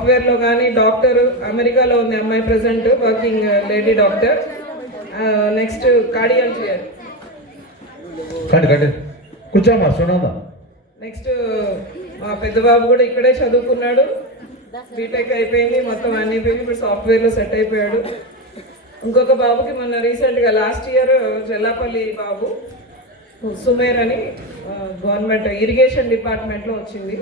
సాఫ్ట్వేర్లో కానీ డాక్టర్, అమెరికాలో ఉంది అమ్మాయి present working lady doctor. Next కార్డియాలజియర్. కూర్చోమ్మా సునందా. నెక్స్ట్ మా పెద్ద బాబు కూడా ఇక్కడే చదువుకున్నాడు, బీటెక్ అయిపోయింది, మొత్తం అన్ని అయిపోయింది, ఇప్పుడు సాఫ్ట్వేర్లో సెట్ అయిపోయాడు. ఇంకొక బాబుకి మొన్న రీసెంట్గా లాస్ట్ ఇయర్ చెల్లాపల్లి బాబు సుమేర్ అని గవర్నమెంట్ ఇరిగేషన్ డిపార్ట్మెంట్లో వచ్చింది.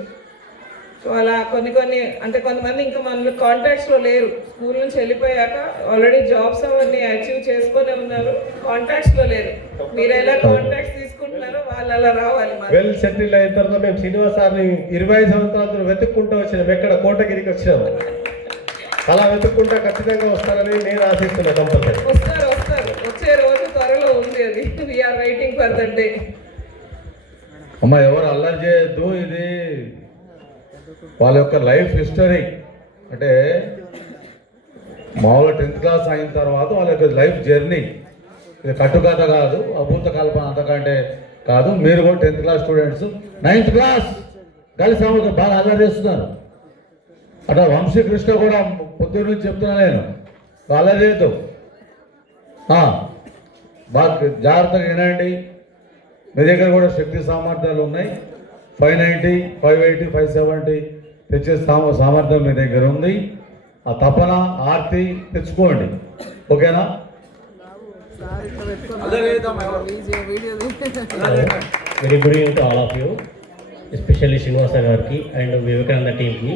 సో అలా కొన్ని అంటే కొంతమంది ఇంకా మన కాంటాక్ట్స్లో లేరు, స్కూల్ నుంచి వెళ్ళిపోయాక ఆల్రెడీ జాబ్స్ అవన్నీ అచీవ్ చేసుకొని ఉన్నారు, కాంటాక్ట్స్లో లేరు. మీరు ఎలా కాంటాక్ట్స్ తీసుకుంటున్నారో వాళ్ళు అలా రావాలి. వెల్ సెటిల్ అయిన తర్వాత మేము శ్రీనివాస్ సార్ని 25 సంవత్సరాలు వెతుక్కుంటూ వచ్చినాం, ఎక్కడ కోటగిరికి వచ్చినాము. అలా వెతుక్కుంటా ఖచ్చితంగా వస్తారని నేను ఆశిస్తున్నా. కంపల్సరీ వస్తారు, వచ్చే రోజు త్వరలో ఉంది, అది we're waiting for that day. అమ్మ ఎవరు అల్లరి చేయొద్దు, ఇది వాళ్ళ యొక్క లైఫ్ హిస్టరీ. అంటే మామూలుగా 10th క్లాస్ అయిన తర్వాత వాళ్ళ యొక్క లైఫ్ జర్నీ, ఇది కట్టుకథ కాదు, అభూత కల్పన అంతకంటే కాదు. మీరు కూడా 10th class students, 9th class కలిసి బాగా అల్లరి చేస్తున్నారు. అట్లా వంశీకృష్ణ కూడా పొద్దున్న నుంచి చెప్తున్నా నేను, అల్లరి చేయొద్దు, బాగా జాగ్రత్తగా వినండి. మీ దగ్గర కూడా శక్తి సామర్థ్యాలు ఉన్నాయి, 590, 580, 570 తెచ్చే సామర్థ్యం మీ దగ్గర ఉంది. ఆ తపన ఆర్తి తెచ్చుకోండి, ఓకేనా? Very good evening to all of you, especially Srinivasa గారికి అండ్ వివేకానంద టీంకి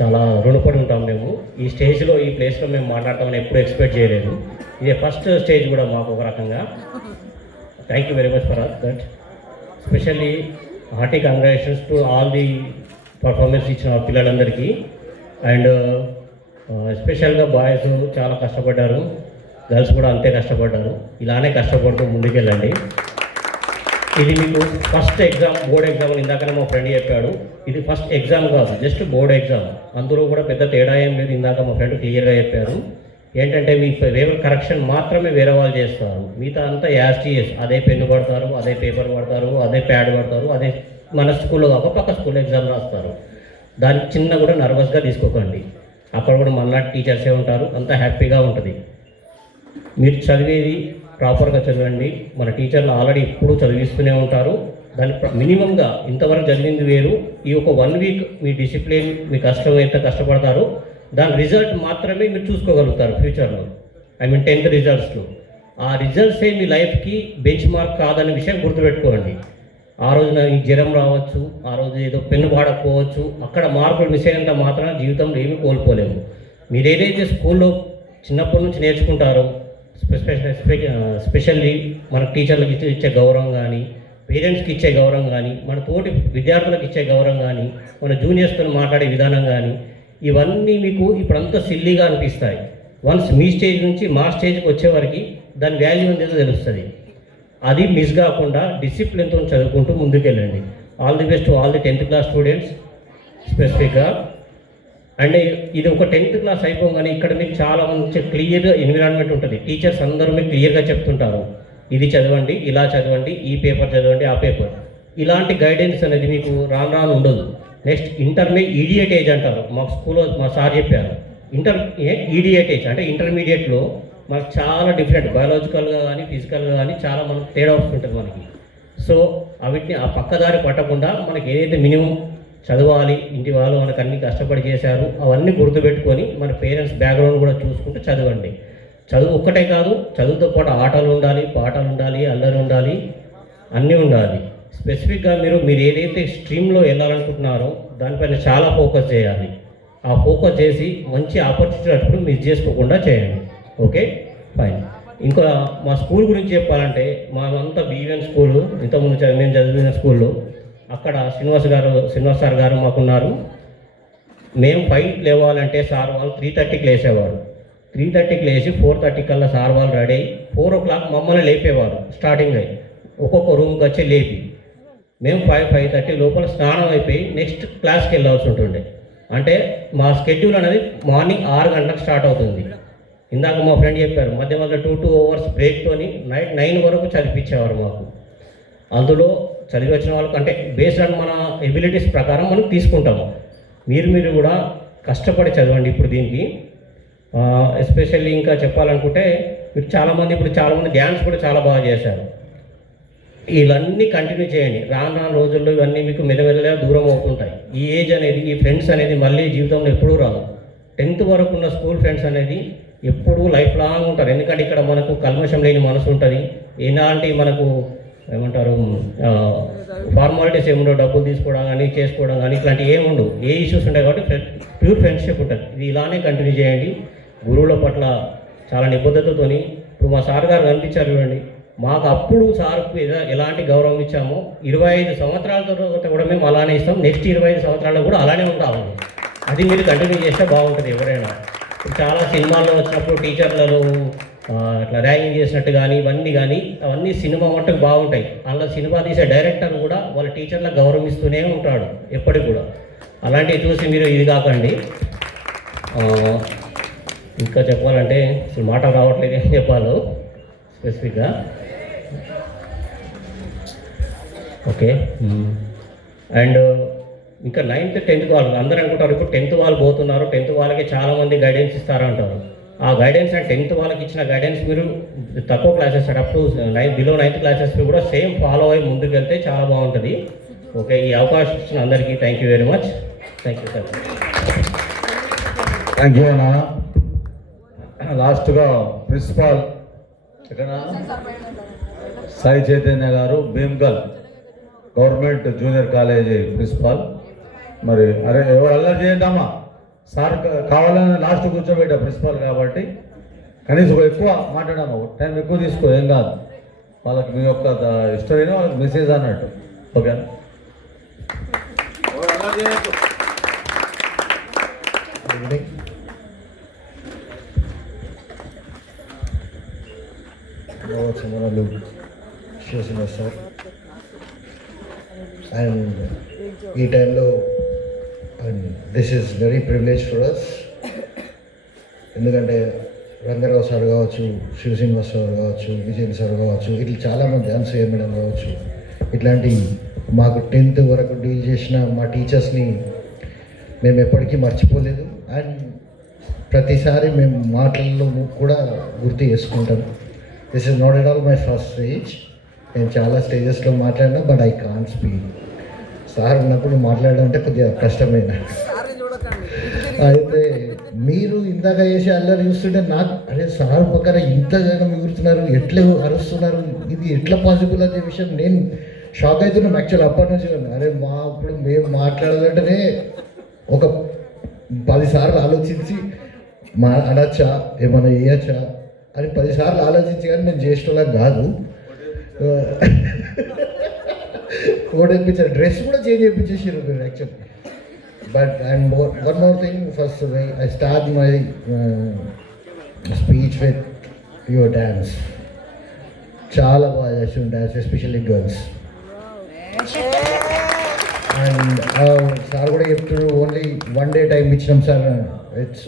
చాలా రుణపడి ఉంటాం మేము. ఈ స్టేజ్లో ఈ ప్లేస్లో మేము మాట్లాడతామని ఎప్పుడు ఎక్స్పెక్ట్ చేయలేదు. ఇదే ఫస్ట్ స్టేజ్ కూడా మాకు ఒక రకంగా. Thank you very much for that. Specially hearty congratulations to all the performance ఇచ్చిన పిల్లలందరికీ. అండ్ ఎస్పెషల్గా బాయ్స్ చాలా కష్టపడ్డారు, గర్ల్స్ కూడా అంతే కష్టపడ్డారు. ఇలానే కష్టపడుతూ ముందుకెళ్ళండి. ఇది మీకు ఫస్ట్ ఎగ్జామ్, బోర్డ్ ఎగ్జామ్ ఇందాకనే మా ఫ్రెండ్ చెప్పాడు. ఇది ఫస్ట్ ఎగ్జామ్ కాదు, జస్ట్ బోర్డ్ ఎగ్జామ్. అందులో కూడా పెద్ద తేడా ఏం లేదు, ఇందాక మా ఫ్రెండ్ క్లియర్గా చెప్పారు. ఏంటంటే మీ పేపర్ కరెక్షన్ మాత్రమే వేరే వాళ్ళు చేస్తారు, మిగతా అంతా యాస్టీఎస్. అదే పెన్ను పడతారు, అదే పేపర్ పడతారు, అదే ప్యాడ్ పడతారు, అదే మన స్కూల్లో కాక పక్క స్కూల్లో ఎగ్జామ్ రాస్తారు. దానికి చిన్న కూడా నర్వస్గా తీసుకోకండి. అక్కడ కూడా మనలాంటి టీచర్సే ఉంటారు, అంతా హ్యాపీగా ఉంటుంది. మీరు చదివేది ప్రాపర్గా చదవండి. మన టీచర్లు ఆల్రెడీ ఎప్పుడూ చదివిస్తూనే ఉంటారు. దాని మినిమంగా ఇంతవరకు చదివింది వేరు. ఈ ఒక 1 వీక్ మీ డిసిప్లిన్, మీ కష్టం ఎంత కష్టపడతారో దాని రిజల్ట్ మాత్రమే మీరు చూసుకోగలుగుతారు ఫ్యూచర్లో. I mean 10th రిజల్ట్స్లో. ఆ రిజల్ట్సే మీ లైఫ్కి బెంచ్ మార్క్ కాదనే విషయం గుర్తుపెట్టుకోండి. ఆ రోజున ఈ జ్వరం రావచ్చు, ఆ రోజు ఏదో పెన్ను పాడకపోవచ్చు, అక్కడ మార్కులు మిస్ అయినంత మాత్రం జీవితంలో ఏమీ కోల్పోలేము. మీరు ఏదైతే స్కూల్లో చిన్నప్పటి నుంచి నేర్చుకుంటారో, స్పెషల్లీ మన టీచర్లకు ఇచ్చే గౌరవం కానీ, పేరెంట్స్కి ఇచ్చే గౌరవం కానీ, మన తోటి విద్యార్థులకు ఇచ్చే గౌరవం కానీ, మన జూనియర్స్తో మాట్లాడే విధానం కానీ, ఇవన్నీ మీకు ఇప్పుడంతా సిల్లీగా అనిపిస్తాయి. వన్స్ మీ స్టేజ్ నుంచి మా స్టేజ్కి వచ్చేవరకు దాని వాల్యూ ఏంటో తెలుస్తుంది. అది మిస్ కాకుండా డిసిప్లిన్తో చదువుకుంటూ ముందుకెళ్ళండి. All the best to all the 10th class students స్పెసిఫిక్గా. అండ్ ఇది ఒక 10th క్లాస్ అయిపోగానే ఇక్కడ మీకు చాలా మంచి క్లియర్ ఎన్విరాన్మెంట్ ఉంటుంది. టీచర్స్ అందరూ మీకు క్లియర్గా చెప్తుంటారు, ఇది చదవండి, ఇలా చదవండి, ఈ పేపర్ చదవండి, ఆ పేపర్. ఇలాంటి గైడెన్స్ అనేది మీకు రాను ఉండదు. నెక్స్ట్ ఈడియట్ ఏజ్ అంటారు, మాకు స్కూల్లో మా సార్ చెప్పారు. ఈడియట్ ఏజ్ అంటే ఇంటర్మీడియట్లో మనకు చాలా డిఫరెంట్, బయాలజికల్గా కానీ ఫిజికల్గా కానీ చాలా మనకు తేడా వస్తుంటుంది మనకి. సో వీటిని ఆ పక్కదారి పట్టకుండా మనకి ఏదైతే మినిమం చదవాలి, ఇంటి వాళ్ళు మనకు అన్ని కష్టపడి చేశారు, అవన్నీ గుర్తుపెట్టుకొని మన పేరెంట్స్ బ్యాక్గ్రౌండ్ కూడా చూసుకుంటూ చదవండి. చదువు ఒక్కటే కాదు, చదువుతో పాటు ఆటలు ఉండాలి, పాటలు ఉండాలి, అల్లరి ఉండాలి, అన్నీ ఉండాలి. స్పెసిఫిక్గా మీరు ఏదైతే స్ట్రీమ్లో వెళ్ళాలనుకుంటున్నారో దానిపైన చాలా ఫోకస్ చేయాలి. ఆ ఫోకస్ చేసి మంచి ఆపర్చునిటీ అప్పుడు మిస్ చేసుకోకుండా చేయండి. Okay, fine. ఇంకా మా స్కూల్ గురించి చెప్పాలంటే మాదంతా బీవీఎన్ స్కూలు, ఇంతకుముందు మేము చదివిన స్కూల్లో. అక్కడ శ్రీనివాస్ సార్ గారు మాకున్నారు. మేము 5కి లేవాలంటే సార్ వాళ్ళు 3:30కి లేసేవారు. 3:30కి లేచి 4:30 కల్లా సార్ వాళ్ళు రెడీ అయ్యి 4 o'clock మమ్మల్ని లేపేవారు. స్టార్టింగ్ అయ్యి ఒక్కొక్క రూమ్కి వచ్చి లేపి మేము 5:30 లోపల స్నానం అయిపోయి నెక్స్ట్ క్లాస్కి వెళ్ళాల్సి ఉంటుండే. అంటే మా స్కెడ్యూల్ అనేది మార్నింగ్ 6 గంటలకు స్టార్ట్ అవుతుంది. ఇందాక మా ఫ్రెండ్ చెప్పారు, మధ్య 2 hours బ్రేక్తోని నైట్ 9 వరకు చదివించేవారు మాకు. అందులో చదివి వచ్చిన వాళ్ళకి అంటే బేస్డ్ ఆన్ మన ఎబిలిటీస్ ప్రకారం మనం తీసుకుంటాము. మీరు కూడా కష్టపడి చదవండి ఇప్పుడు దీనికి. ఎస్పెషల్లీ ఇంకా చెప్పాలనుకుంటే మీరు చాలామంది డ్యాన్స్ కూడా చాలా బాగా చేశారు. ఇవన్నీ కంటిన్యూ చేయండి. రాను రాను రోజుల్లో ఇవన్నీ మీకు మెల్లమెల్లగా దూరం అవుతుంటాయి. ఈ ఏజ్ అనేది, ఈ ఫ్రెండ్స్ అనేది మళ్ళీ జీవితంలో ఎప్పుడూ రాదు. 10th వరకు ఉన్న స్కూల్ ఫ్రెండ్స్ అనేది ఎప్పుడూ లైఫ్ లాంగ్ ఉంటారు. ఎందుకంటే ఇక్కడ మనకు కల్మషం లేని మనసు ఉంటుంది. ఎలాంటి మనకు ఏమంటారు ఫార్మాలిటీస్ ఏముండవు, డబ్బులు తీసుకోవడం కానీ చేసుకోవడం కానీ ఇట్లాంటివి ఏముండవు. ఏ ఇష్యూస్ ఉంటాయి కాబట్టి ప్యూర్ ఫ్రెండ్షిప్ ఉంటుంది. ఇది ఇలానే కంటిన్యూ చేయండి. గురువుల పట్ల చాలా నిబద్ధతతోని. ఇప్పుడు మా సార్ గారు కనిపించారు చూడండి, మాకు అప్పుడు సార్కు ఎలాంటి గౌరవం ఇచ్చామో 25 సంవత్సరాల తర్వాత కూడా మేము అలానే ఇస్తాం. నెక్స్ట్ 25 సంవత్సరాల్లో కూడా అలానే ఉంటాము. అది మీరు కంటిన్యూ చేస్తే బాగుంటుంది. ఎవరైనా ఇప్పుడు చాలా సినిమాల్లో వచ్చినప్పుడు టీచర్లను అట్లా ర్యాగింగ్ చేసినట్టు కానీ అవన్నీ సినిమా మట్టుకు బాగుంటాయి. అందులో సినిమా తీసే డైరెక్టర్ కూడా వాళ్ళ టీచర్లకు గౌరవిస్తూనే ఉంటాడు ఎప్పటికి కూడా. అలాంటివి చూసి మీరు ఇది కాకండి. ఇంకా చెప్పాలంటే అసలు మాట రావట్లేదు ఏం చెప్పాలో స్పెసిఫిక్గా. ఓకే. అండ్ ఇంకా 9th 10th వాళ్ళు అందరూ అనుకుంటారు ఇప్పుడు 10th వాళ్ళు పోతున్నారు, 10th వాళ్ళకి చాలామంది గైడెన్స్ ఇస్తారంటారు. ఆ గైడెన్స్ అండ్ 10th వాళ్ళకి ఇచ్చిన గైడెన్స్ మీరు తక్కువ classes up to below 9th classes కూడా సేమ్ ఫాలో అయ్యి ముందుకు వెళ్తే చాలా బాగుంటుంది. ఓకే, ఈ అవకాశం ఇచ్చిన అందరికీ thank you very much. Thank you sir. Thank you అన్న. లాస్ట్గా ప్రిన్సిపాల్ ఇక్కడ సాయి చైతన్య గారు, Bheemgal government junior college principal. మరి అరే ఎవరు అల్లరి చేయండమ్మా, సార్ కావాలని లాస్ట్ కూర్చోబెట్టా ప్రిన్సిపాల్ కాబట్టి కనీసం ఎక్కువ మాట్లాడమ్మా, టైం ఎక్కువ తీసుకో, ఏం కాదు. వాళ్ళకి మీ యొక్క ఇష్టమైన వాళ్ళకి మెసేజ్ అన్నట్టు. ఓకేనా? మనలు చూసిన సార్ అండ్ ఈ టైంలో and this is very privilege for us. ఎందుకంటే రంగారావు సార్ కావచ్చు, శివశ్రీనివాస్ సార్ కావచ్చు, విజయన్ సార్ కావచ్చు, ఇట్లా చాలామంది అనసూయ మేడం కావచ్చు, ఇట్లాంటి మాకు 10th వరకు డీల్ చేసిన మా టీచర్స్ని మేము ఎప్పటికీ మర్చిపోలేదు. అండ్ ప్రతిసారి మేము మాటల్లో కూడా గుర్తు చేసుకుంటాం. This is not at all my first stage. నేను చాలా స్టేజెస్లో మాట్లాడినా, but I can't speak. Sir ఉన్నప్పుడు మాట్లాడడం అంటే కొద్దిగా కష్టమైన. అయితే మీరు ఇందాక చేసి అల్లరి చూస్తుంటే నాకు అరే సార్ పక్కన ఇంతగా మిగులుతున్నారు, ఎట్లా అరుస్తున్నారు, ఇది ఎట్లా పాసిబుల్ అనే విషయం నేను షాక్ అవుతున్నాం. యాక్చువల్ అప్పటి నుంచి అరే ఇప్పుడు మేము మాట్లాడాలంటేనే ఒక 10 సార్లు ఆలోచించి అనొచ్చా, ఏమైనా వేయచ్చా అని 10 సార్లు ఆలోచించి, కానీ నేను చేసేటోళ్ళం కాదు. కోడ్ వేయించారు, డ్రెస్ కూడా చేంజ్ చేయించేసారు మీరు actually. But and one more thing, first I start my speech with your dance. చాలా బాగా చేస్తుంది dance, especially girls. And sir కూడా చెప్తున్నారు ఓన్లీ 1 day టైం ఇచ్చినాం sir. It's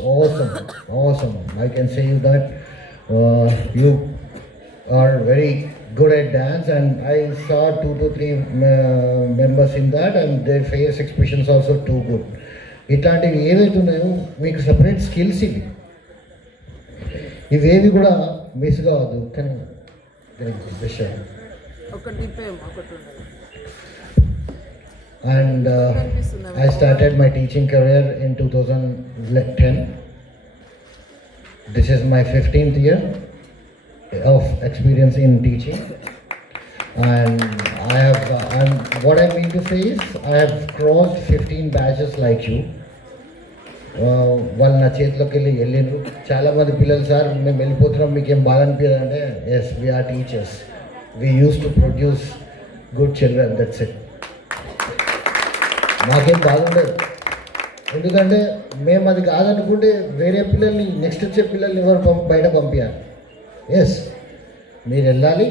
awesome. I can say you that you are very good at dance, and I saw 2 to 3 members in that, and their face expressions also too good. ఇట్లాంటివి ఏవైతే ఉన్నాయో మీకు separate skills ఇవేవి కూడా miss కావద్దు. కానీ and I started my teaching career in 2010. This is my 15th year of experience in teaching, and what I mean to say is I have crossed 15 batches like you. వాళ్ళు నా చేతిలోకి వెళ్ళిండ్రు. చాలామంది పిల్లలు sir మేము వెళ్ళిపోతున్నాం, మీకు ఏం బాధ అనిపించదు అంటే, yes we're teachers, we use to produce good children, that's it. నాకేం బాధ ఉండదు, ఎందుకంటే మేము అది కాదనుకుంటే వేరే పిల్లల్ని, నెక్స్ట్ వచ్చే పిల్లల్ని ఎవరు బయట పంపించాలి. ఎస్ మీరు వెళ్ళాలి,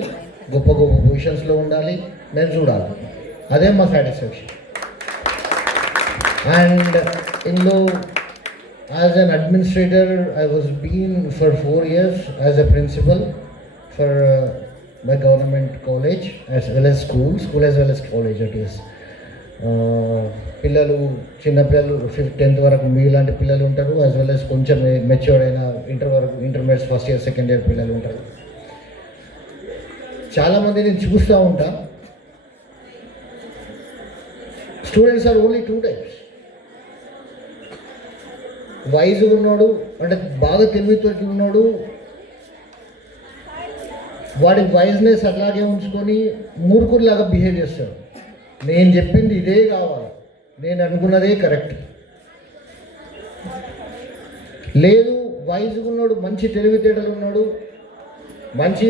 గొప్ప గొప్ప పొజిషన్స్లో ఉండాలి, మేము చూడాలి, అదే మా సాటిస్ఫాక్షన్. అండ్ ఇందులో as an administrator, I was been for 4 years as a principal for my government college as well as school as well as college it is. పిల్లలు చిన్నపిల్లలు 10th వరకు మీలాంటి పిల్లలు ఉంటారు, యాజ్ వెల్ యాజ్ కొంచెం matured అయిన intermediates first year second year పిల్లలు ఉంటారు. చాలామంది నేను చూస్తూ ఉంటా, స్టూడెంట్స్ ఆర్ ఓన్లీ 2 types. వైజ్గా ఉన్నాడు అంటే బాగా తెలివితోటి ఉన్నాడు, వాడి వైజ్నెస్ అలాగే ఉంచుకొని మూర్ఖుల్లాగా బిహేవ్ చేస్తాడు. నేను చెప్పింది ఇదే కావాలి, నేను అనుకున్నదే కరెక్ట్. లేదు వైజ్గా ఉన్నాడు, మంచి తెలివితేటలు ఉన్నాడు, మంచి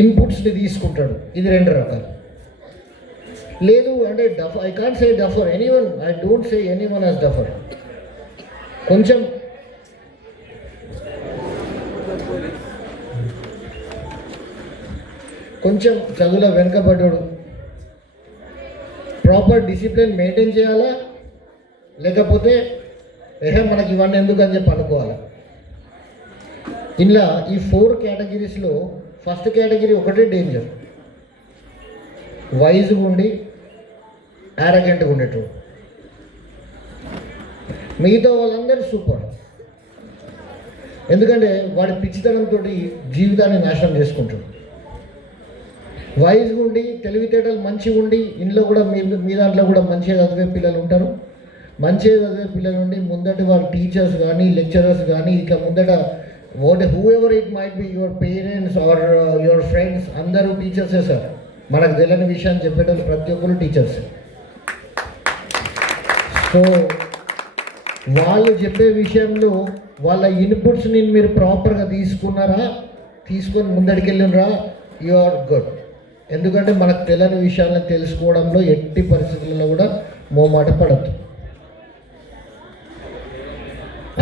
ఇన్పుట్స్ని తీసుకుంటాడు, ఇది 2 రకాలు. లేదు అంటే I can't say duffer anyone, I don't say anyone as duffer. కొంచెం చదువులో వెనుకబడ్డాడు, ప్రాపర్ డిసిప్లిన్ మెయింటైన్ చేయాలా, లేకపోతే మనకి ఇవన్నీ ఎందుకు అని చెప్పి అనుకోవాలా. ఇలా ఈ 4 కేటగిరీస్లో ఫస్ట్ కేటగిరీ ఒకటే డేంజర్, వైజ్గా ఉండి యారగెంట్గా ఉండేటోడు. మిగతా వాళ్ళందరూ సూపర్, ఎందుకంటే వాడి పిచ్చితనంతో జీవితాన్ని నాశనం చేసుకుంటాడు. వైజ్గా ఉండి తెలివితేటలు మంచిగా ఉండి ఇంట్లో కూడా మీ దాంట్లో కూడా మంచిగా చదివే పిల్లలు ఉంటారు. మంచిగా చదివే పిల్లలు ఉండి ముందట వాళ్ళ టీచర్స్ కానీ లెక్చరర్స్ కానీ ఇక ముందట whoever it might be your parents or your friends అందరూ టీచర్సే సార్. మనకు తెలియని విషయాన్ని చెప్పేటప్పుడు ప్రతి ఒక్కరు టీచర్స్. సో వాళ్ళు చెప్పే విషయంలో వాళ్ళ ఇన్పుట్స్ని మీరు ప్రాపర్గా తీసుకొని ముందడికి వెళ్ళినరా, యు ఆర్ గుడ్. ఎందుకంటే మనకు తెలియని విషయాలను తెలుసుకోవడంలో ఎట్టి పరిస్థితుల్లో కూడా మోమాట పడద్దు.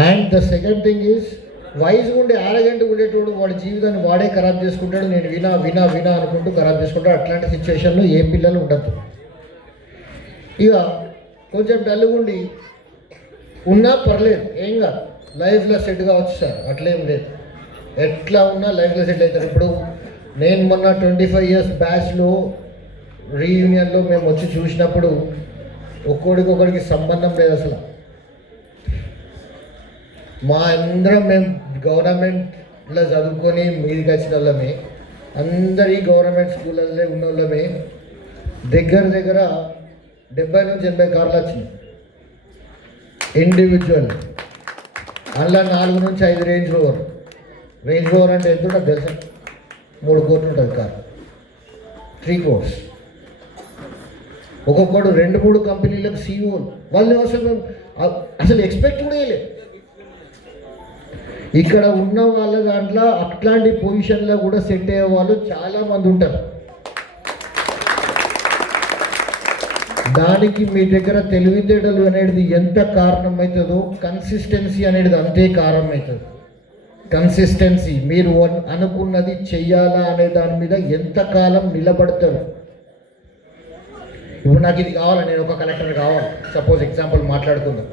And the second thing is వైజ్గా ఉండి ఆరగంట ఉండేటోడు వాడి జీవితాన్ని వాడే ఖరాబ్ చేసుకుంటాడు. నేను వినా అనుకుంటూ ఖరాబ్ చేసుకుంటాడు. అట్లాంటి సిచ్యువేషన్లో ఏ పిల్లలు ఉండద్దు. ఇక కొంచెం డల్లుగుండి ఉన్నా పర్లేదు, ఏం కాదు, లైఫ్లో సెట్ కావచ్చు సార్, అట్లేం లేదు. ఎట్లా ఉన్నా లైఫ్లో సెట్ అవుతారు. ఇప్పుడు నేను మొన్న 25 years బ్యాచ్లో రీయూనియన్లో మేము వచ్చి చూసినప్పుడు ఒక్కొక్కడికి సంబంధం లేదు అసలు. మా అందరం మేము గవర్నమెంట్లో చదువుకొని మీదికి వచ్చిన వాళ్ళమే, అందరి గవర్నమెంట్ స్కూళ్ళల్లో ఉన్న వాళ్ళమే. దగ్గర 70 నుంచి 80 కార్లు వచ్చినాయి ఇండివిజువల్. అందులో 4 నుంచి 5 రేంజ్ రోవర్ అంటే ఎంత ఉంటుంది తెలుసా? 3 కోట్లు ఉంటుంది కార్, 3 crores. ఒక్కొక్కడు 2-3 కంపెనీలకు CEO. వాళ్ళు అసలు ఎక్స్పెక్ట్ కూడా చేయలేదు. ఇక్కడ ఉన్న వాళ్ళ దాంట్లో అట్లాంటి పొజిషన్లో కూడా సెట్ అయ్యే వాళ్ళు చాలామంది ఉంటారు. దానికి మీ దగ్గర తెలివితేటలు అనేది ఎంత కారణం అవుతుందో కన్సిస్టెన్సీ అనేది అంతే కారణం అవుతుంది. కన్సిస్టెన్సీ, మీరు అనుకున్నది చెయ్యాలా అనే దాని మీద ఎంతకాలం నిలబడతారు. ఇప్పుడు నాకు ఇది కావాలి, నేను ఒక కలెక్టర్ కావాలి, సపోజ్ ఎగ్జాంపుల్ మాట్లాడుకుందాం.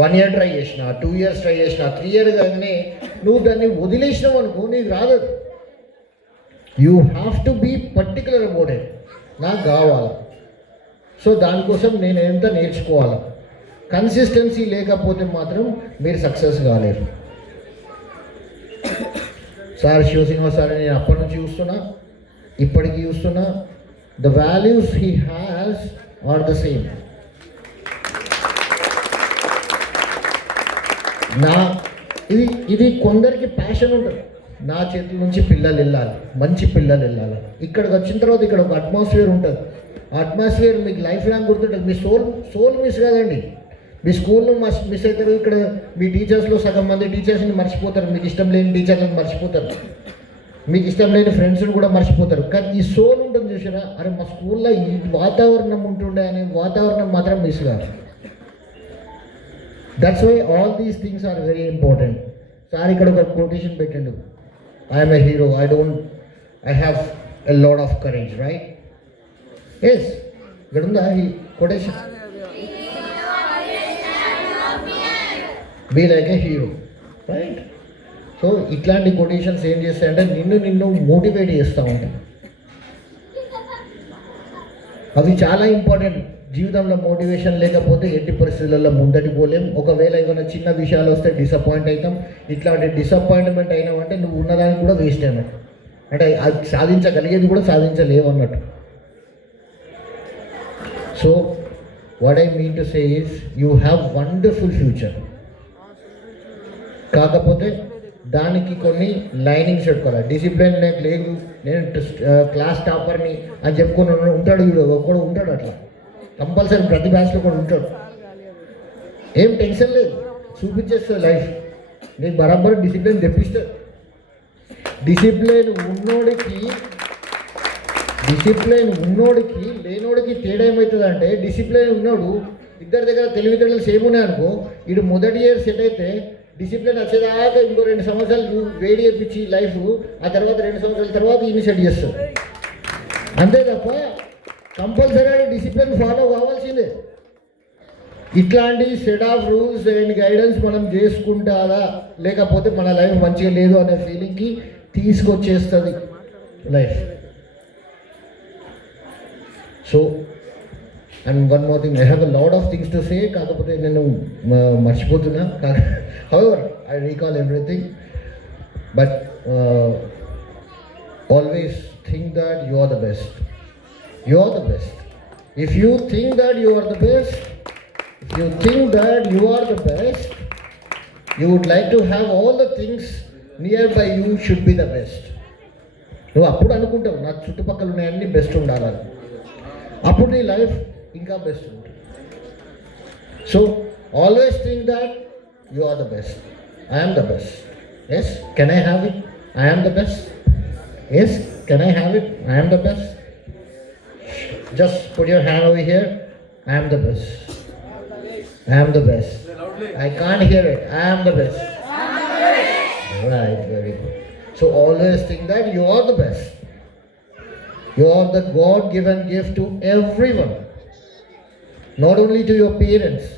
1 year ట్రై చేసిన, 2 years ట్రై చేసిన, 3 years కానీ నువ్వు దాన్ని వదిలేసినావు అనుకో, నీకు రాదు. You have to be particular about it. నాకు కావాలి, సో దానికోసం నేను ఎంత నేర్చుకోవాలి. కన్సిస్టెన్సీ లేకపోతే మాత్రం మీరు సక్సెస్ కాలేరు. సార్ శివసింహ సార్ నేను అప్పటి నుంచి చూస్తున్నా, ఇప్పటికీ చూస్తున్నా, the values he has are the same. ఇది కొందరికి ప్యాషన్ ఉంటుంది. నా చేతుల నుంచి పిల్లలు వెళ్ళాలి, మంచి పిల్లలు వెళ్ళాలి. ఇక్కడికి వచ్చిన తర్వాత ఇక్కడ ఒక అట్మాస్ఫియర్ ఉంటుంది. ఆ అట్మాస్ఫియర్ మీకు లైఫ్ లాంగ్ గుర్తుంటుంది. మీ సోల్ మిస్ కాదండి, మీ స్కూల్లో మిస్ అవుతారు. ఇక్కడ మీ టీచర్స్లో సగం మంది టీచర్స్ని మర్చిపోతారు, మీకు ఇష్టం లేని టీచర్లను మర్చిపోతారు, మీకు ఇష్టం లేని ఫ్రెండ్స్ని కూడా మర్చిపోతారు. కానీ ఈ సోల్ ఉంటుంది చూసారా, అరే మా స్కూల్లో ఈ వాతావరణం ఉంటుండే అనే వాతావరణం మాత్రం మిస్ కాదు. That's why all these things are very important. Sir ఇక్కడ ఒక కొటేషన్ పెట్టండు, I'm a hero, I have a lot of courage, right? Yes, ఇక్కడ ఉందా ఈ quotation? Be like a hero, right? So ఇట్లాంటి కొటేషన్స్ ఏం చేస్తాయంటే నిన్ను మోటివేట్ చేస్తూ ఉంటాయి. అవి చాలా ఇంపార్టెంట్. జీవితంలో మోటివేషన్ లేకపోతే ఎట్టి పరిస్థితులలో ముందటి పోలేం. ఒకవేళ ఏమైనా చిన్న విషయాలు వస్తే డిసప్పాయింట్ అవుతాం. ఇట్లాంటి డిసప్పాయింట్మెంట్ అయినామంటే నువ్వు ఉన్నదానికి కూడా వేస్ట్ అయినట్టు, అంటే అది సాధించగలిగేది కూడా సాధించలేవు అన్నట్టు. So what I mean to say is you have wonderful future. కాకపోతే దానికి కొన్ని లైనింగ్స్ పెట్టుకోవాలి. డిసిప్లిన్ నాకు లేదు, నేను క్లాస్ టాపర్ని అని చెప్పుకొని ఉంటాడు, వీడు ఒకడు ఉంటాడు అట్లా కంపల్సరీ ప్రతి బ్యాచ్లో కూడా ఉంటాడు. ఏం టెన్షన్ లేదు, చూపించేస్తుంది లైఫ్ నీకు బరాబర్ డిసిప్లిన్ తెప్పిస్తుంది. డిసిప్లిన్ ఉన్నోడికి లేనోడికి తేడా ఏమవుతుందంటే, డిసిప్లిన్ ఉన్నోడు ఇద్దరి దగ్గర తెలివితేటలు సేమ్ ఉన్నాయి అనుకో, వీడు మొదటి ఇయర్ సెట్ అయితే డిసిప్లిన్ వచ్చేదాకా ఇంకో 2 సంవత్సరాలు వేడి చేపించి లైఫ్, ఆ తర్వాత 2 సంవత్సరాల తర్వాత ఇన్ని సెట్ చేస్తుంది. అంతే తప్ప కంపల్సరీ డిసిప్లిన్ ఫాలో కావాల్సిందే. ఇట్లాంటి set of rules and guidance మనం చేసుకుంటారా, లేకపోతే మన లైఫ్ మంచిగా లేదు అనే ఫీలింగ్కి తీసుకొచ్చేస్తుంది life. So and one more thing, I have a lot of things to say, కాకపోతే నేను మర్చిపోతున్నా. However I recall everything, but always think that you are the best. You are the best. If you think that you are the best, you would like to have all the things nearby you should be the best. నువ్వు అప్పుడు అనుకుంటావు నా చుట్టుపక్కల ఉన్నాయన్నీ best ఉండాలని, అప్పుడు నీ life ఇంకా best ఉంటుంది. So always think that you are the best. I am the best. Yes, can I have it? I am the best. Yes, can I have it? I am the best. Just put your hand over here. I am the best. I am the best. I can't hear it. I am the best. Right, very good. So always think that you are the best. You are the God-given gift to everyone. Not only to your parents,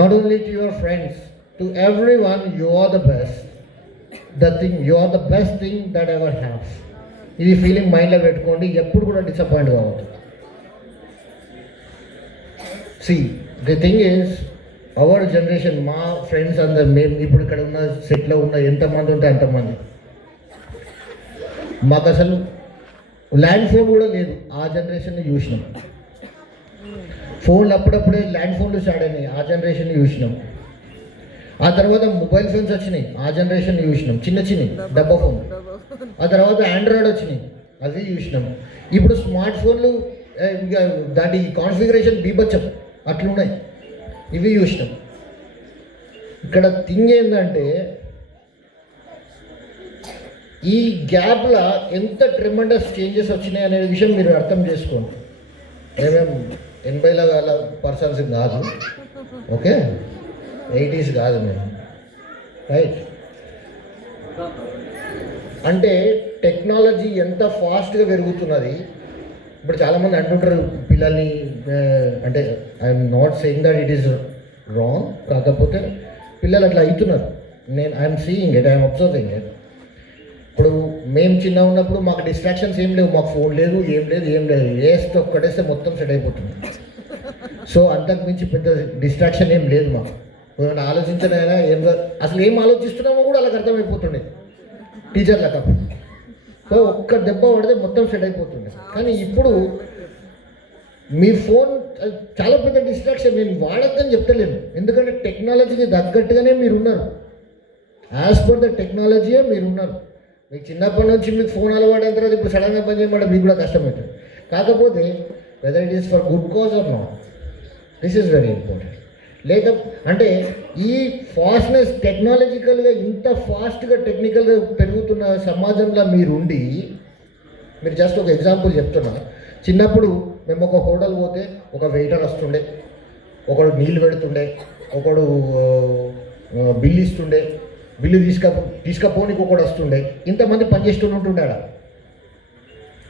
not only to your friends, to everyone you are the best. You are the best thing that ever have. ఇది feeling మైండ్లో పెట్టుకోండి, ఎప్పుడు కూడా disappoint కావద్దు. See the thing is our generation, మా friends అందరు, మేము ఇప్పుడు ఇక్కడ ఉన్న సెట్లో ఉన్న ఎంతమంది ఉంటే అంతమంది, మాకు అసలు ల్యాండ్ ఫోన్ కూడా లేదు. ఆ జనరేషన్ని చూసినాం. ఫోన్లు అప్పుడప్పుడే ల్యాండ్ ఫోన్లు స్టార్ట్ అయినాయి, ఆ జనరేషన్ని చూసినాం. ఆ తర్వాత మొబైల్ ఫోన్స్ వచ్చినాయి, ఆ జనరేషన్ చూసినాం, చిన్న డబ్బా ఫోన్. ఆ తర్వాత ఆండ్రాయిడ్ వచ్చినాయి, అది చూసినాం. ఇప్పుడు స్మార్ట్ ఫోన్లు దాని కాన్ఫిగరేషన్ బీభత్సం అట్లున్నాయి, ఇవి చూసినాం. ఇక్కడ థింగ్ ఏంటంటే, ఈ గ్యాప్లో ఎంత ట్రెమెండస్ చేంజెస్ వచ్చినాయి అనే విషయం మీరు అర్థం చేసుకోండి. మేమేం 80ల గల పర్సన్స్ కాదు, ఓకే, 80s కాదు మేము, రైట్? అంటే టెక్నాలజీ ఎంత ఫాస్ట్గా పెరుగుతున్నది. ఇప్పుడు చాలామంది అంటుంటారు పిల్లల్ని, అంటే I'm not saying that it is wrong, కాకపోతే పిల్లలు అట్లా అవుతున్నారు. I'm seeing it, I'm observing it. ఇప్పుడు మేము చిన్న ఉన్నప్పుడు మాకు డిస్ట్రాక్షన్స్ ఏం లేవు, మాకు ఫోన్ లేదు, ఏం లేదు, వేస్తే ఒక్కటేస్తే మొత్తం సెట్ అయిపోతుంది. సో అంతకు మించి పెద్ద డిస్ట్రాక్షన్ ఏం లేదు మాకు. ఏమైనా ఆలోచించనైనా అసలు ఏం ఆలోచిస్తున్నామో కూడా అలాగ అర్థమైపోతుండే టీచర్లకు. సో ఒక్క దెబ్బ పడితే మొత్తం సెట్ అయిపోతుండే. కానీ ఇప్పుడు మీ ఫోన్ చాలా పెద్ద డిస్ట్రాక్షన్. నేను వాడద్దని చెప్తలేను, ఎందుకంటే టెక్నాలజీకి తగ్గట్టుగానే మీరు ఉన్నారు. యాజ్ పర్ ద టెక్నాలజీయే మీరు ఉన్నారు. మీకు చిన్నప్పటి నుంచి మీకు ఫోన్ అలవాటు తర్వాత ఇప్పుడు సడన్గా పని చేయమంటే మీకు కూడా కష్టమవుతుంది. కాకపోతే whether it is for good cause or not, this is very important. అంటే ఈ ఫాస్ట్నెస్ టెక్నాలజికల్గా ఇంత ఫాస్ట్గా టెక్నికల్గా పెరుగుతున్న సమాజంలో మీరుండి, మీరు జస్ట్ ఒక ఎగ్జాంపుల్ చెప్తున్నా. చిన్నప్పుడు మేము ఒక హోటల్ పోతే ఒక వెయిటర్ వస్తుండే, ఒకడు నీళ్ళు పెడుతుండే, ఒకడు బిల్లు ఇస్తుండే, బిల్లు తీసుకపోనికి ఒకడు వస్తుండే, ఇంతమంది పనిచేస్తూ ఉంటుండే ఆడ.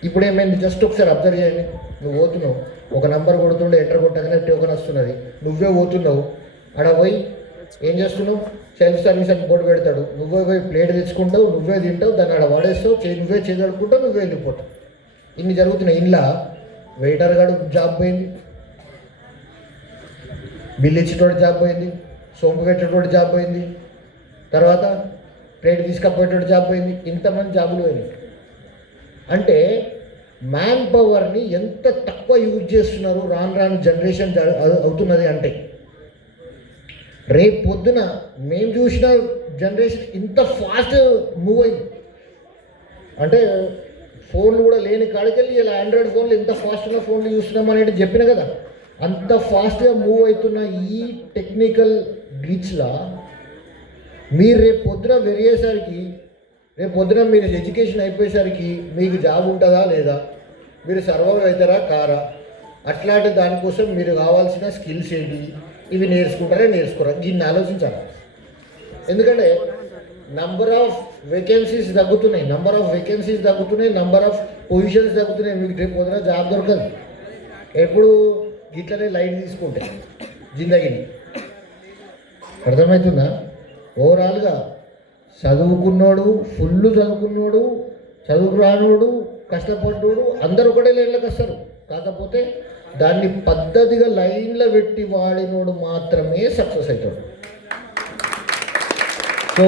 ఇప్పుడు ఏమైంది, జస్ట్ ఒకసారి అబ్జర్వ్ చేయండి. నువ్వు పోతున్నావు, ఒక నంబర్ కొడుతుండే, ఎంటర్ కొట్టగానే టోకెన్ వస్తున్నది, నువ్వే పోతున్నావు. ఆడ పోయి ఏం చేస్తున్నావు, సెల్ఫ్ సర్వీస్ అని బోర్డు పెడతాడు, నువ్వే పోయి ప్లేట్ తెచ్చుకుంటావు, నువ్వే తింటావు, దాన్ని ఆడ వాడేస్తావు, నువ్వే చేయగలుగుకుంటావు, నువ్వే వెళ్ళిపోతావు. ఇన్ని జరుగుతున్నాయి. ఇంట్లో వెయిటర్ గాడు జాబ్ పోయింది, బిల్లు ఇచ్చేటోడి జాబ్ పోయింది, సోంపు పెట్టేటోడి జాబ్ పోయింది, తర్వాత ప్లేట్ తీసుకపోయేటోడి జాబ్ పోయింది, ఇంతమంది జాబులు పోయినాయి. అంటే మ్యాన్ పవర్ని ఎంత తక్కువ యూజ్ చేస్తున్నారు రాను రాను జనరేషన్ అవుతున్నది. అంటే రేపు పొద్దున మేము చూసిన జనరేషన్ ఇంత ఫాస్ట్ మూవ్ అయింది. అంటే ఫోన్లు కూడా లేని కాడికెళ్ళి ఇలా ఆండ్రాయిడ్ ఫోన్లు ఎంత ఫాస్ట్గా ఫోన్లు చూస్తున్నాం అనేది చెప్పిన కదా. అంత ఫాస్ట్గా మూవ్ అవుతున్న ఈ టెక్నికల్ గ్లిచ్లా మీరు రేపు పొద్దున పెరిగేసరికి, రేపు పొద్దున మీరు ఎడ్యుకేషన్ అయిపోయేసరికి మీకు జాబ్ ఉంటుందా లేదా, మీరు సర్వైవ్ అవుతారా కారా, అట్లాంటి దానికోసం మీరు కావాల్సిన స్కిల్స్ ఏంటి, ఇవి నేర్చుకోరా దీన్ని ఆలోచించాలి. ఎందుకంటే నంబర్ ఆఫ్ వేకెన్సీస్ తగ్గుతున్నాయి, నంబర్ ఆఫ్ పొజిషన్స్ తగ్గుతున్నాయి. మీకు రేపు పొద్దున జాబ్ దొరకదు. ఎప్పుడు ఇట్లనే లైట్ తీసుకుంటే జిందగీని. అర్థమవుతుందా? ఓవరాల్గా చదువుకున్నోడు, ఫుల్ చదువుకున్నోడు, చదువు రానోడు, కష్టపడ్డోడు అందరూ ఒకటే లైన్లోకి వస్తారు. కాకపోతే దాన్ని పద్ధతిగా లైన్లో పెట్టి వాడినోడు మాత్రమే సక్సెస్ అవుతాడు. సో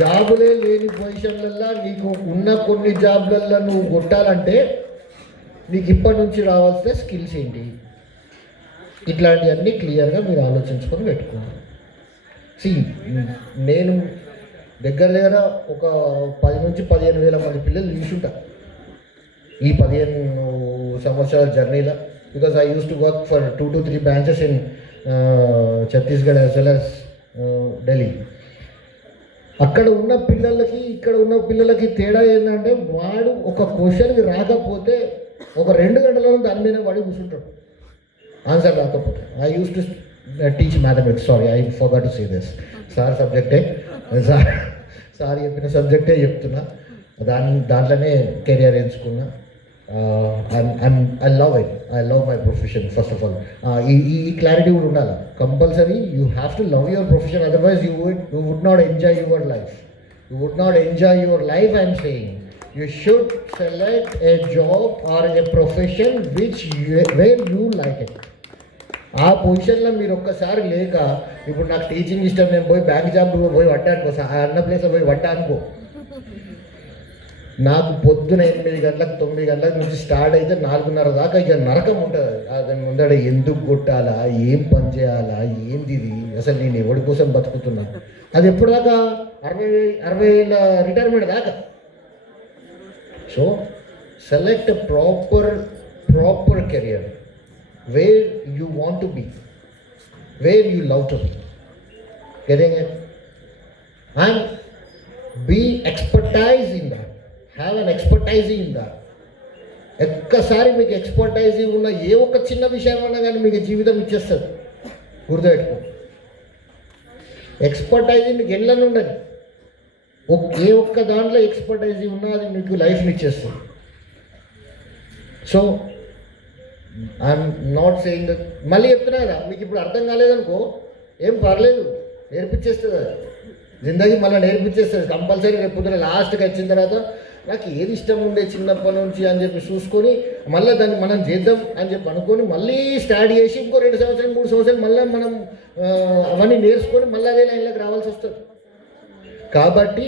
జాబులే లేని పొజిషన్లల్లో నీకు ఉన్న కొన్ని జాబ్లల్లో నువ్వు కొట్టాలంటే నీకు ఇప్పటి నుంచి రావాల్సిన స్కిల్స్ ఏంటి, ఇట్లాంటివన్నీ క్లియర్గా మీరు ఆలోచించుకొని పెట్టుకోవాలి. నేను దగ్గర ఒక 10 నుంచి 15 వేల మంది పిల్లలు చూసుంటా ఈ 15 సంవత్సరాల జర్నీలో. Because I use to work for 2 to 3 branches in Chhattisgarh as well as Delhi. అక్కడ ఉన్న పిల్లలకి ఇక్కడ ఉన్న పిల్లలకి తేడా ఏంటంటే, వాడు ఒక క్వశ్చన్కి రాకపోతే ఒక 2 గంటలలో దాని మీద వాడి కూర్చుంటాడు ఆన్సర్ రాకపోతే. I use to teach mathematics. Sorry, I forgot to say this. Sir సబ్జెక్టే, సార్ చెప్పిన సబ్జెక్టే చెప్తున్నా. దాంట్లోనే కెరియర్ ఎంచుకున్నా. I love my profession. First of all ఈ క్లారిటీ కూడా ఉండాలి. Compulsory you have to love your profession, otherwise you would not enjoy your life. I'm saying you should select a job or a profession where you like it. ఆ పొజిషన్లో మీరు ఒక్కసారి లేక, ఇప్పుడు నాకు టీచింగ్ ఇష్టం, నేను పోయి బ్యాంక్ జాబ్ పోయి పడ్డా అనుకో, అన్న ప్లేస్లో పోయి పడ్డా అనుకో, నాకు పొద్దున 8 గంటలకు 9 గంటల నుంచి స్టార్ట్ అయితే 4:30 దాకా ఇక నరకం ఉంటుంది. దాని ముందర ఎందుకు కొట్టాలా, ఏం పని చేయాలా, ఏంది ఇది, అసలు నేను ఎవరి కోసం బతుకుతున్నా. అది ఎప్పుడు దాకా 60 ఏళ్ళ రిటైర్మెంట్ దాకా. So select a proper career where you want to be, where you love to be. Getting it? And be expertise in that. Have an expertise in that. ఒక్కసారి మీకు ఎక్స్పర్టైజ్ ఉన్న ఏ ఒక్క చిన్న విషయం అన్నా కానీ మీకు జీవితం ఇచ్చేస్తుంది. గుర్తుపెట్టుకో, ఎక్స్పర్టైజ్ మీకు ఎళ్ళని ఉండదు. ఏ ఒక్క దాంట్లో ఎక్స్పర్టైజ్ ఉన్నా అది మీకు లైఫ్ని ఇచ్చేస్తుంది. So I'm not saying that. మళ్ళీ చెప్తున్నా కదా, మీకు ఇప్పుడు అర్థం కాలేదనుకో ఏం పర్లేదు, నేర్పించేస్తుంది అది జిందగీ, మళ్ళీ నేర్పించేస్తుంది కంపల్సరీ. రేపు పొద్దున లాస్ట్కి వచ్చిన తర్వాత నాకు ఏది ఇష్టం ఉండే చిన్నప్పటి నుంచి అని చెప్పి చూసుకొని మళ్ళీ దాన్ని మనం చేద్దాం అని చెప్పి అనుకొని మళ్ళీ స్టార్ట్ చేసి ఇంకో 2 సంవత్సరాలు 3 సంవత్సరాలు మళ్ళీ మనం అవన్నీ నేర్చుకొని మళ్ళీ అదే లైన్లోకి రావాల్సి వస్తుంది. కాబట్టి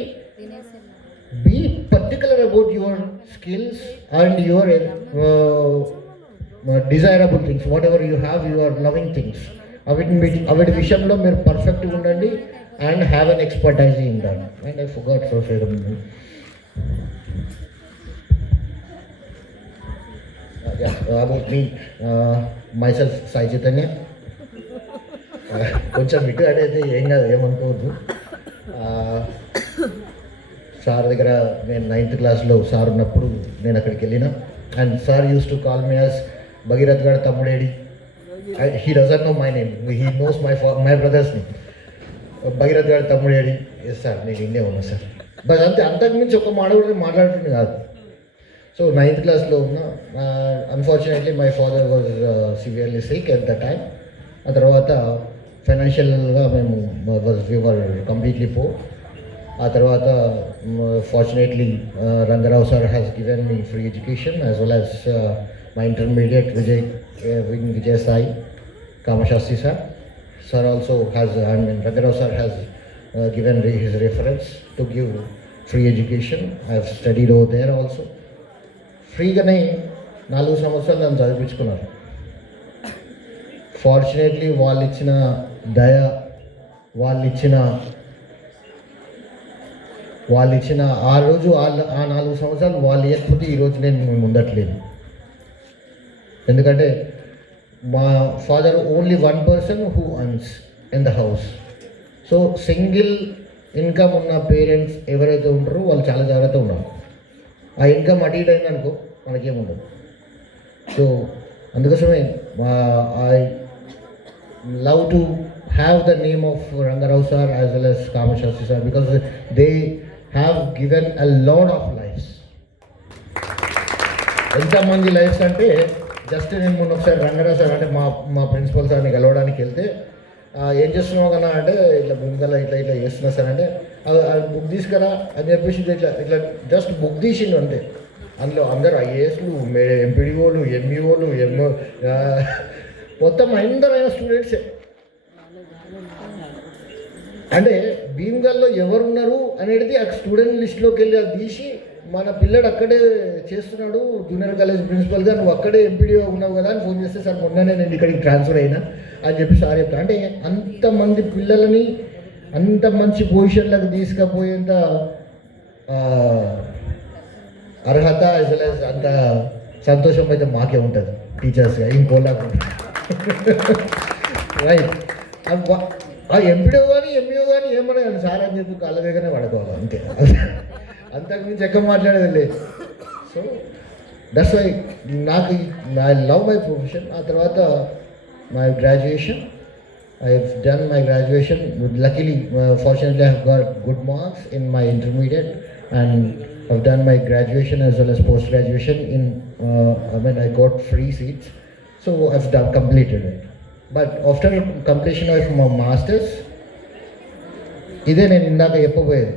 be particular about your skills and your desirable things, whatever you have, your loving things, అవిటి విషయంలో మీరు పర్ఫెక్ట్గా ఉండండి and have an expertise in that. And I forgot for freedom. About me, myself Sai Chaitanya. కొంచెం ఇటు అనేది ఏం కాదు, ఏమనుకోవద్దు. సార్ దగ్గర నేను 9th క్లాస్లో సార్ ఉన్నప్పుడు నేను అక్కడికి వెళ్ళిన. And sir use to call me as Bhagirath garu తమ్ముడేడి. He doesn't know my name, he knows my brother's name. Bhagirath garu తమ్ముడేడి. ఎస్ సార్, నేను ఇండే ఉన్నా సార్. బట్ అంతే, అంతకుమించి ఒక మాట కూడా మాట్లాడుతుంది కాదు. సో 9th క్లాస్లో ఉన్న. Unfortunately my father was severely sick at the time. ఆ తర్వాత ఫైనాన్షియల్గా మేము వి వర్ కంప్లీట్లీ పోర్. ఆ తర్వాత fortunately Rangarao sir has given me free education as well as my intermediate Vijayasai Kamasastri sir. sir also has, Rangarao sir has given his reference to give free education. I have studied over there also. ఫ్రీగానే 4 సంవత్సరాలు నన్ను చదివించుకున్నారు. Fortunately వాళ్ళు ఇచ్చిన దయ, వాళ్ళు ఇచ్చిన ఆ రోజు ఆ 4 సంవత్సరాలు వాళ్ళు లేకపోతే ఈరోజు నేను ఉండట్లేదు. ఎందుకంటే మా father only 1 person who earns in the house. So single income ఉన్న పేరెంట్స్ ఎవరైతే ఉంటారో వాళ్ళు చాలా జాగ్రత్తగా ఉన్నారు. ఆ ఇన్కమ్ అటు ఇటు అయిందనుకో మనకేముండదు. సో అందుకోసమే I love to have the name of Rangarao sir as well as Kamasastri sir, because they have given a lot of lifes. ఎంతమంది లైఫ్స్ అంటే జస్ట్ నేను మొన్న ఒకసారి రంగారావు సార్ అంటే మా ప్రిన్సిపల్ సార్ని కలవడానికి వెళ్తే ఏం చేస్తున్నావు కన్నా అంటే ఇట్లా బుంగల ఇట్లా చేస్తున్నా సార్ అంటే బుక్ తీసుకురా అని చెప్పేసి ఇట్లా జస్ట్ బుక్ తీసిండు అంతే. అందులో అందరు ఐఏఎస్లు, ఎంపీడీఓలు, ఎంఈఓలు, ఎంఓ మొత్తం అందరైన స్టూడెంట్సే. అంటే భీమ్గల్లో ఎవరున్నారు అనేది ఆ స్టూడెంట్ లిస్ట్లోకి వెళ్ళి అది తీసి మన పిల్లడు అక్కడే చేస్తున్నాడు, జూనియర్ కాలేజ్ ప్రిన్సిపల్గా, నువ్వు అక్కడే ఎంపీడీఓ ఉన్నావు కదా అని ఫోన్ చేస్తే, సార్ మొన్ననే నేను ఇక్కడికి ట్రాన్స్ఫర్ అయినా అని చెప్పి సార్ చెప్తా. అంటే అంతమంది పిల్లలని అంత మంచి పొజిషన్లకు తీసుకుపోయేంత అర్హత యాజ్ వెల్ యాజ్ అంత సంతోషం అయితే మాకే ఉంటుంది టీచర్స్గా, ఇంకోలాగా రైట్. ఆ ఎంపీడీఓ కానీ ఎంఈఓ కానీ ఏమన్నా కానీ సార్ అని చెప్పి కాళ్ళ దగ్గరనే పడుకోవాలి అంతే, అంతకుమించి ఎక్కువ మాట్లాడేది లేదు. సో దట్స్ వై నాకు ఐ లవ్ మై ప్రొఫెషన్. ఆ తర్వాత my graduation, I have done my graduation. Luckily, fortunately, I have got good marks in my intermediate, and I've done my graduation as well as post graduation I got free seats, so I've completed it. But after completion of my masters, ఇదే నేను ఇందాక చెప్పబోయేది,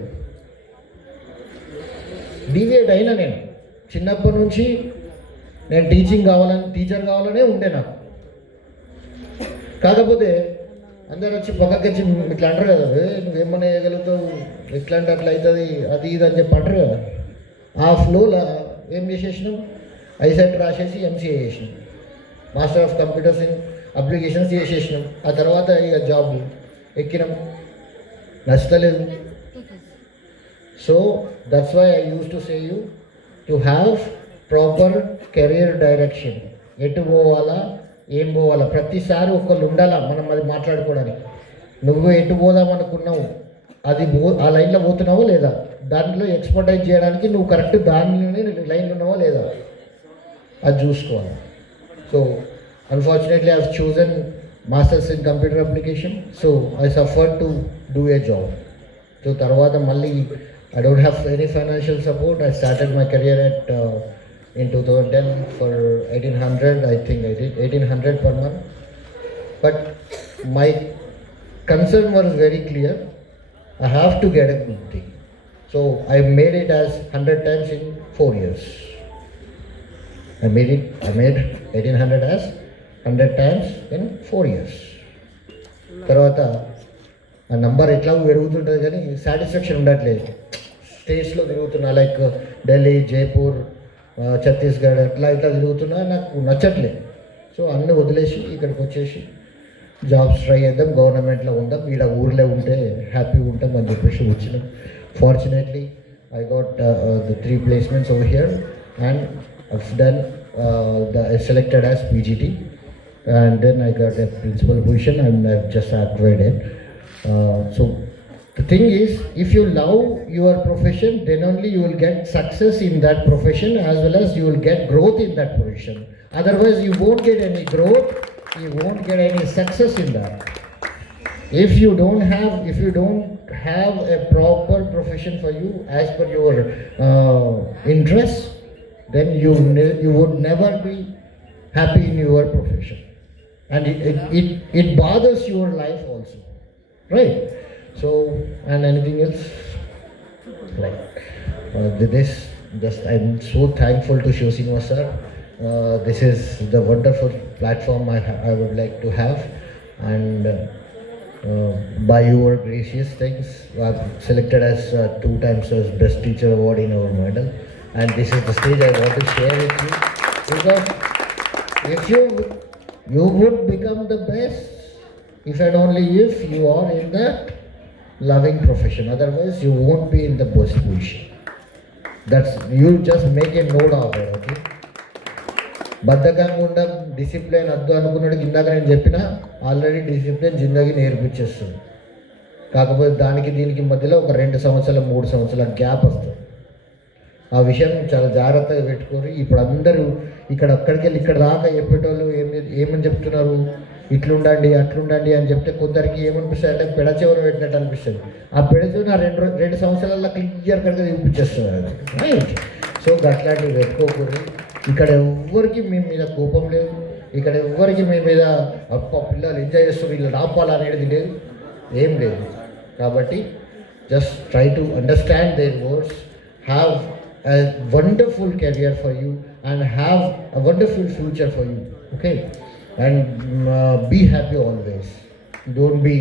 deviate అయినా నేను చిన్నప్పటి నుంచి నేను teacher కావాలనే ఉండే నాకు. కాకపోతే అందరు వచ్చి పక్కకి ఇట్లా అంటారు కదా, నువ్వేమన్నా వేయగలుగుతావు, ఇట్లాంటి అట్లా అవుతుంది అది ఇది అని చెప్పి అంటారు కదా. ఆ ఫ్లోలో ఏం చేసేసినాం, ఐసెట్ రాసేసి ఎంసీఏ చేసినాం, master of computers in applications చేసేసినాం. ఆ తర్వాత ఇక జాబ్ ఎక్కినాం, నచ్చలేదు. So that's why I use to say you to have proper career direction. ఎటు పోవాలా, ఏం పోవాలా, ప్రతిసారి ఒకళ్ళు ఉండాలా మనం అది మాట్లాడుకోవడానికి. నువ్వు ఎటు పోదాం అనుకున్నావు, అది ఆ లైన్లో పోతున్నావో లేదా, దాంట్లో ఎక్స్పర్టైజ్ చేయడానికి నువ్వు కరెక్ట్ దానిలోనే లైన్లో ఉన్నావో లేదా, అది చూసుకోవాలి. So unfortunately I have chosen masters in computer application, so I suffered to do a job. So తర్వాత మళ్ళీ I don't have any financial support. I started my career at in 2010 for 1800, I think I did 1800 per month. But my concern was very clear, I have to get a good thing. So I made it as 100 times in 4 years. I made 1800 as 100 times in 4 years. తర్వాత ఆ number ఎట్లా పెరుగుతుంటుంది కానీ satisfaction ఉండట్లేదు. స్టేట్స్లో తిరుగుతున్నా, like Delhi, Jaipur, Chhattisgarh ఇట్లా తిరుగుతున్నా, నాకు నచ్చట్లేదు. సో అన్నీ వదిలేసి ఇక్కడికి వచ్చేసి జాబ్స్ ట్రై చేద్దాం, గవర్నమెంట్లో ఉందాం, ఈడ ఊర్లో ఉంటే హ్యాపీగా ఉంటాం అని చెప్పేసి వచ్చినాం. Fortunately I got the 3 placements over here, and I've done I selected as PGT, and then I got a principal position and I've just acquired it. So the thing is, if you love your profession, then only you will get success in that profession, as well as you will get growth in that profession. Otherwise, you won't get any growth, you won't get any success in that. If you don't have a proper profession for you as per your interests, then you would never be happy in your profession, and it bothers your life also, right? So, and anything else? Like this, just I'm so thankful to Shiv Srinivas sir. This is the wonderful platform I would like to have, and by your gracious things. I'm selected as 2 times as best teacher award in our model, and this is the stage I want to share with you, because if you would become the best if and only if you are in that loving profession. Otherwise you won't be in the best position. That's, you just make a note of it. Okay, బద్ధకంగా ఉండడం, discipline వద్దు అనుకున్నాడు. ఇందాక నేను చెప్పిన already discipline జిందగీ నేర్పించేస్తుంది. కాకపోతే దానికి దీనికి మధ్యలో ఒక 2 సంవత్సరాలు 3 సంవత్సరాల గ్యాప్ వస్తుంది. ఆ విషయం చాలా జాగ్రత్తగా పెట్టుకొని, ఇప్పుడు అందరూ ఇక్కడ అక్కడికి వెళ్ళి ఇక్కడ దాకా చెప్పేటోళ్ళు ఏమని చెప్తున్నారు, ఇట్లుండండి అట్లుండండి అని చెప్తే కొందరికి ఏమనిపిస్తుంది అంటే పెడచెవులు పెట్టినట్టు అనిపిస్తుంది. ఆ పెడచెవుని ఆ 2 సంవత్సరాల్లో క్లియర్ కట్గా చూపించేస్తున్నారు. రైట్. సో అట్లాంటివి పెట్టుకోకూడదు. ఇక్కడ ఎవ్వరికి మీ మీద కోపం లేదు, ఇక్కడ ఎవ్వరికి మీ మీద అప్ప పిల్లలు ఎంజాయ్ చేస్తారు వీళ్ళు రాపాలనేది లేదు, ఏం లేదు. కాబట్టి just try to understand their words, have a wonderful career for you and have a wonderful future for you. Okay, and be happy always. Don't be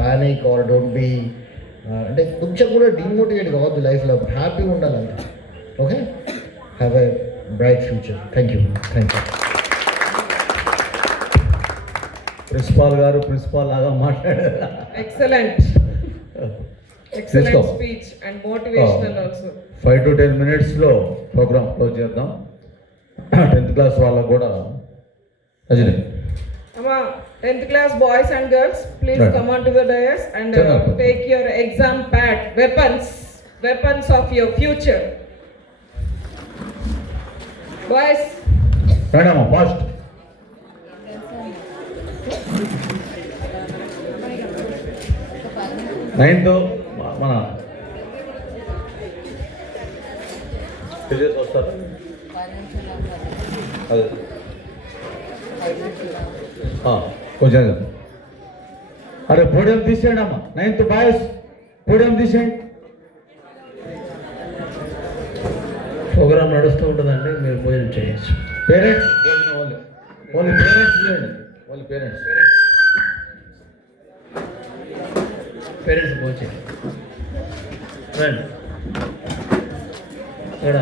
panic or don't be అంటే కొంచెం కూడా demotivate కావద్దు లైఫ్లో, హ్యాపీగా ఉండాలంటే. Okay, have a bright future. Thank you. Principal గారు principal లాగా మాట్లాడారు. Excellent speech and motivational also. 5 to 10 minutesలో ప్రోగ్రామ్ క్లోజ్ చేద్దాం. 10th క్లాస్ వాళ్ళకు కూడా అజయ్ అమ్మా, 10th class boys and girls, please Right. come on to the dais and take your exam pad, weapons of your future. Boys, రండమ్మా fast. Ninth మన వస్తారు. అదే కొంచెం అరే పోడియం తీసేయండి అమ్మా. 9th బాయ్స్ పోడియం తీసేయండి. ప్రోగ్రామ్ నడుస్తూ ఉంటుందండి, మీరు భోజనం చేయొచ్చు. పేరెంట్స్ ఓన్లీ పేరెంట్స్ చేయండి. ఓన్లీ పేరెంట్స్ భోజనం చేయండి. రండి, ఇక్కడ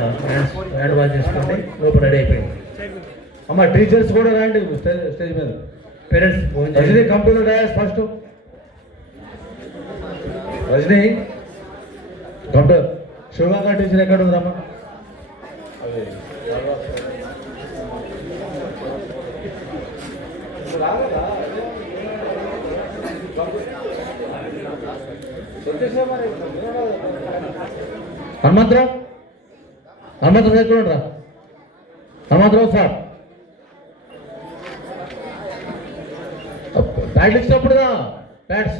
హ్యాండ్ వాష్ చేసుకోండి. లోపల రెడీ అయిపోయింది. అమ్మ టీచర్స్ కూడా రండి స్టేజ్ మీద. పేరెంట్స్ భోజనం రజనీ చేయండి. Computer dais first. Rajini computer. Sivaganga teacher ఎక్కడ ఉందమ్మా? హనుమంతరావు ఎక్కడ ఉండరా? హనుమంతరావు సార్ ప్యాడ్లు ఇచ్చినప్పుడుగా ప్యాడ్స్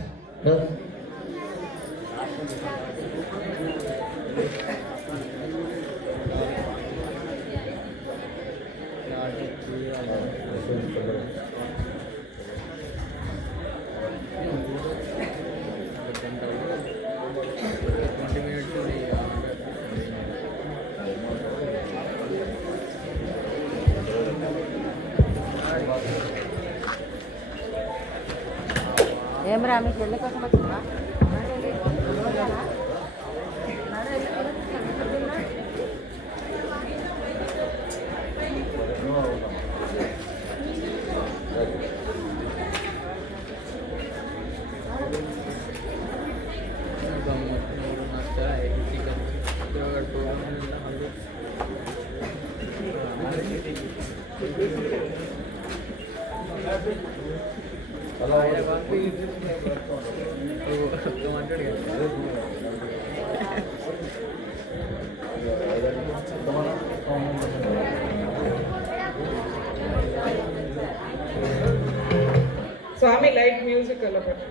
ఏమరా మీ చెల్లి కోసం వచ్చిందా? స్వామి లైట్ మ్యూజిక్ అలా పెట్టు.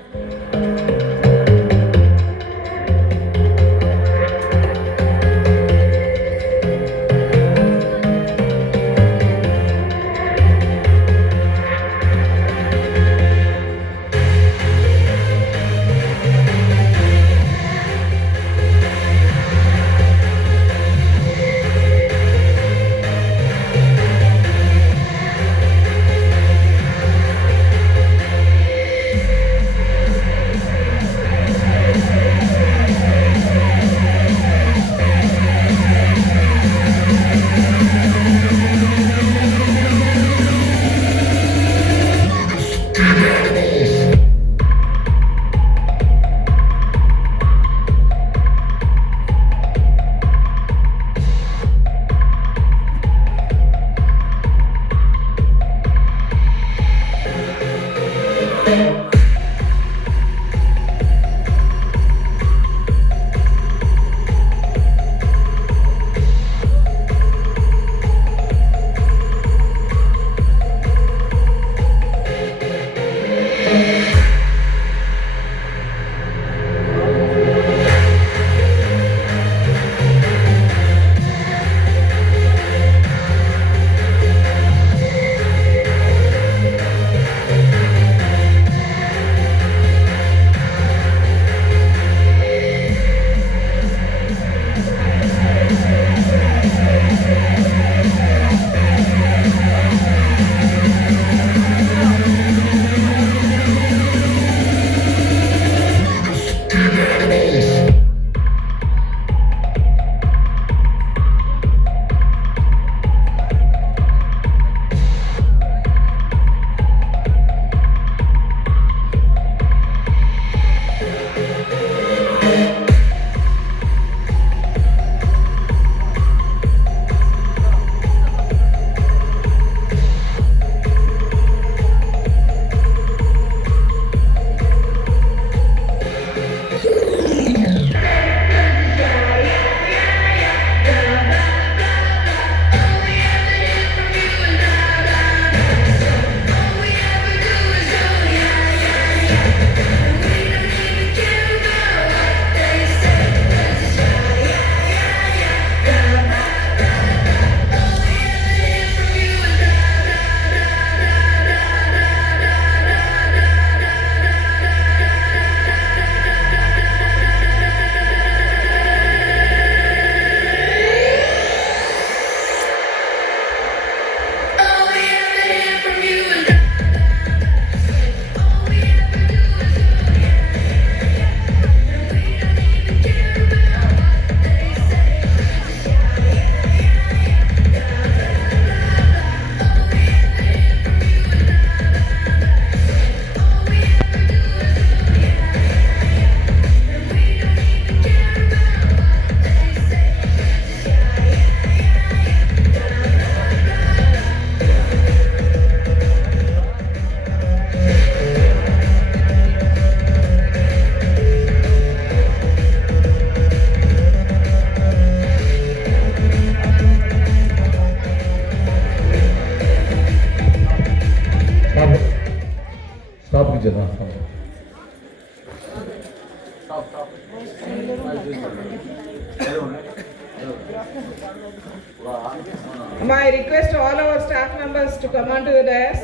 I request all our staff members to come on to the dais.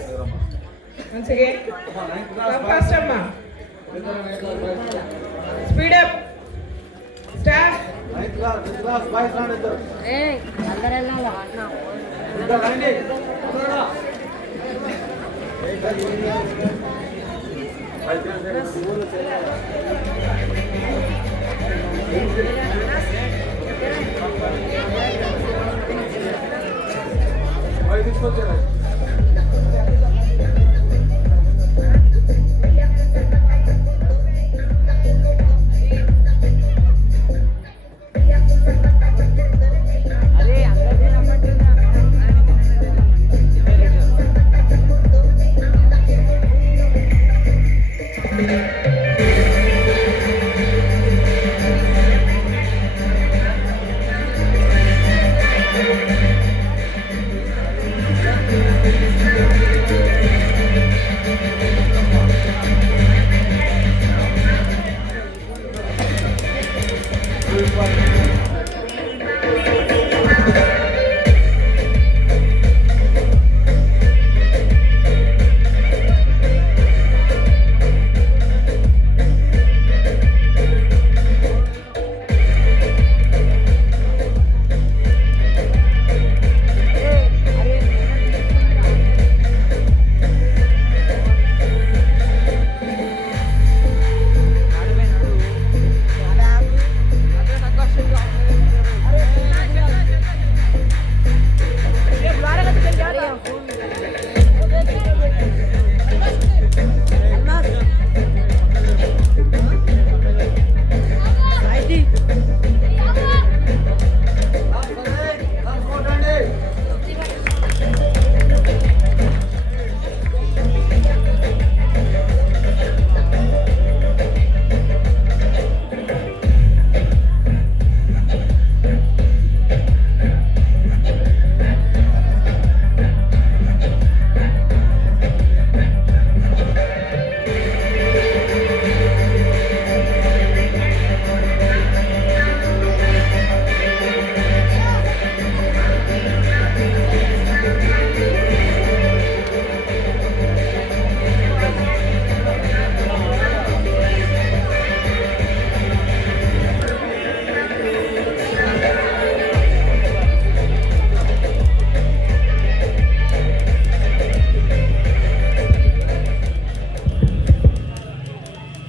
Once again. Come first, Amma. Speed up. Staff. అందరు వెళ్ళాలి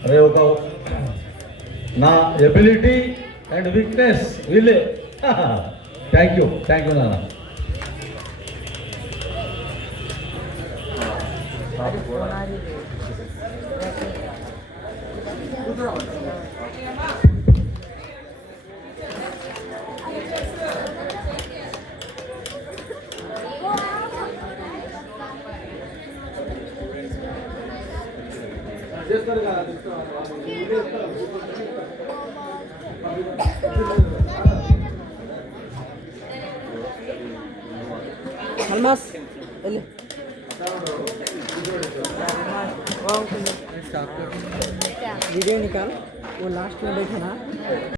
అరే ఒక నా ఎబిలిటీ అండ్ వీక్నెస్ వీళ్ళే. థ్యాంక్ యూ నాన్న. Almas. वीडियो निकाल वो लास्ट में देखना।